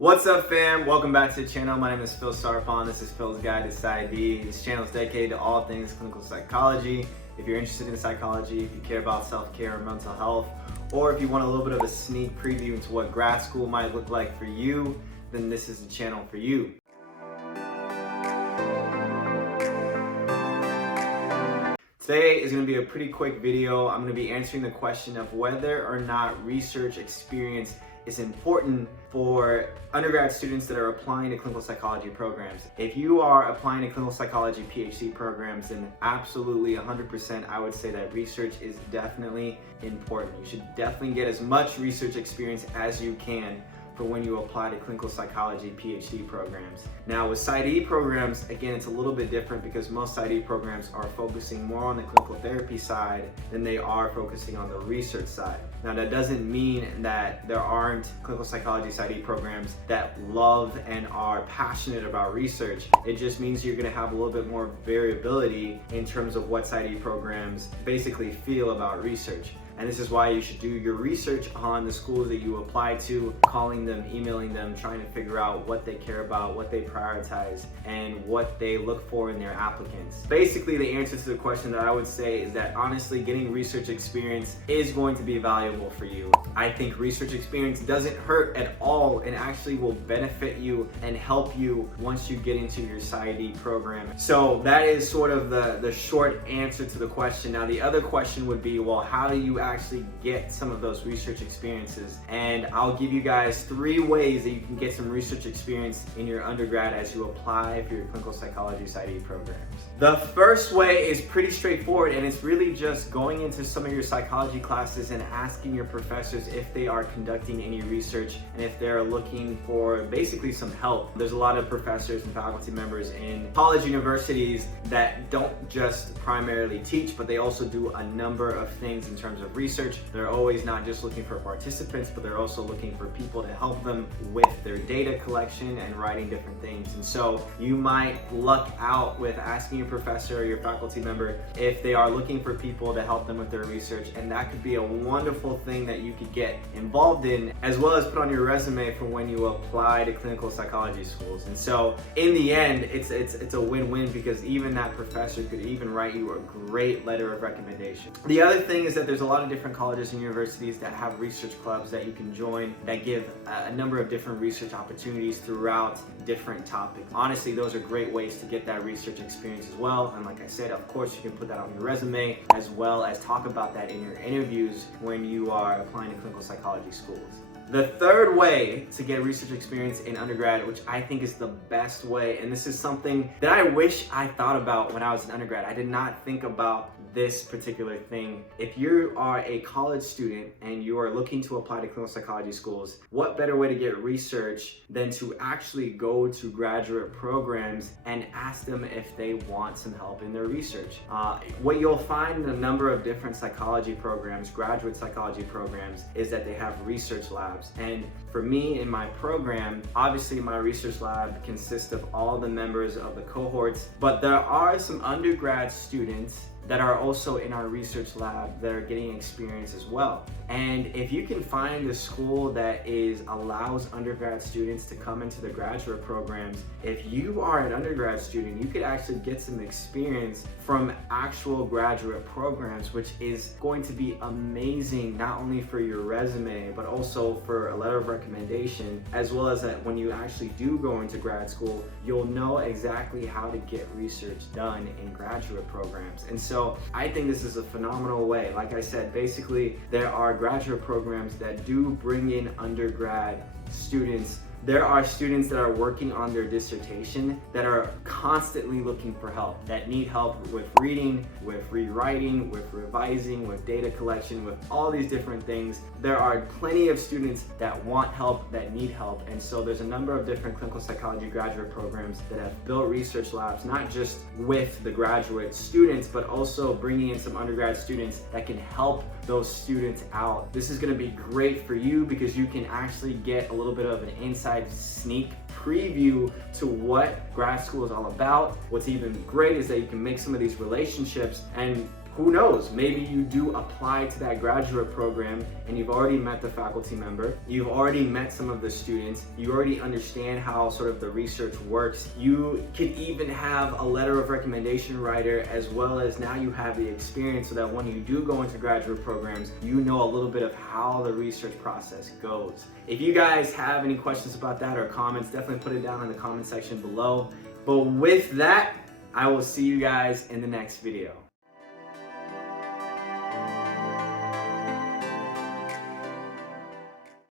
What's up, fam? Welcome back to the channel. My name is Phil Sarpon. This is Phil's Guide to PsyD. This channel is dedicated to all things clinical psychology. If you're interested in psychology, if you care about self-care or mental health, or if you want a little bit of a sneak preview into what grad school might look like for you, then this is the channel for you. Today is going to be a pretty quick video. I'm going to be answering the question of whether or not research experience is important for undergrad students that are applying to clinical psychology programs. If you are applying to clinical psychology PhD programs, then absolutely 100% I would say that research is definitely important. You should definitely get as much research experience as you can for when you apply to clinical psychology PhD programs. Now with PsyD programs, again, it's a little bit different because most PsyD programs are focusing more on the clinical therapy side than they are focusing on the research side. Now that doesn't mean that there aren't clinical psychology PsyD programs that love and are passionate about research. It just means you're gonna have a little bit more variability in terms of what PsyD programs basically feel about research. And this is why you should do your research on the schools that you apply to, calling them, emailing them, trying to figure out what they care about, what they prioritize, and what they look for in their applicants. Basically, the answer to the question that I would say is that honestly, getting research experience is going to be valuable for you. I think research experience doesn't hurt at all and actually will benefit you and help you once you get into your PsyD program. So that is sort of the short answer to the question. Now the other question would be, well, how do you actually get some of those research experiences? And I'll give you guys 3 ways that you can get some research experience in your undergrad as you apply for your clinical psychology PsyD programs. The first way is pretty straightforward, and it's really just going into some of your psychology classes and asking your professors if they are conducting any research and if they're looking for basically some help. There's a lot of professors and faculty members in college universities that don't just primarily teach, but they also do a number of things in terms of research. They're always not just looking for participants, but they're also looking for people to help them with their data collection and writing different things. And so you might luck out with asking your professor or your faculty member if they are looking for people to help them with their research, and that could be a wonderful thing that you could get involved in, as well as put on your resume for when you apply to clinical psychology schools. And so in the end, it's a win-win because even that professor could even write you a great letter of recommendation. The other thing is that there's a lot of different colleges and universities that have research clubs that you can join that give a number of different research opportunities throughout different topics. Honestly, those are great ways to get that research experience as well. And like I said, of course, you can put that on your resume as well as talk about that in your interviews when you are applying to clinical psychology schools. The third way to get research experience in undergrad, which I think is the best way, and this is something that I wish I thought about when I was an undergrad. I did not think about this particular thing. If you are a college student and you are looking to apply to clinical psychology schools, what better way to get research than to actually go to graduate programs and ask them if they want some help in their research. What you'll find in a number of different psychology programs, graduate psychology programs, is that they have research labs. And for me in my program, obviously my research lab consists of all the members of the cohorts, but there are some undergrad students that are also in our research lab that are getting experience as well. And if you can find a school that allows undergrad students to come into the graduate programs, if you are an undergrad student, you could actually get some experience from actual graduate programs, which is going to be amazing, not only for your resume, but also for a letter of recommendation, as well as that when you actually do go into grad school, you'll know exactly how to get research done in graduate programs. And so I think this is a phenomenal way. Like I said, basically there are graduate programs that do bring in undergrad students. There are students that are working on their dissertation that are constantly looking for help, that need help with reading, with rewriting, with revising, with data collection, with all these different things. There are plenty of students that want help, that need help. And so there's a number of different clinical psychology graduate programs that have built research labs, not just with the graduate students, but also bringing in some undergrad students that can help those students out. This is going to be great for you because you can actually get a little bit of an inside sneak preview to what grad school is all about. What's even great is that you can make some of these relationships and who knows, maybe you do apply to that graduate program and you've already met the faculty member, you've already met some of the students, you already understand how sort of the research works. You could even have a letter of recommendation writer, as well as now you have the experience so that when you do go into graduate programs, you know a little bit of how the research process goes. If you guys have any questions about that or comments, definitely put it down in the comment section below. But with that, I will see you guys in the next video.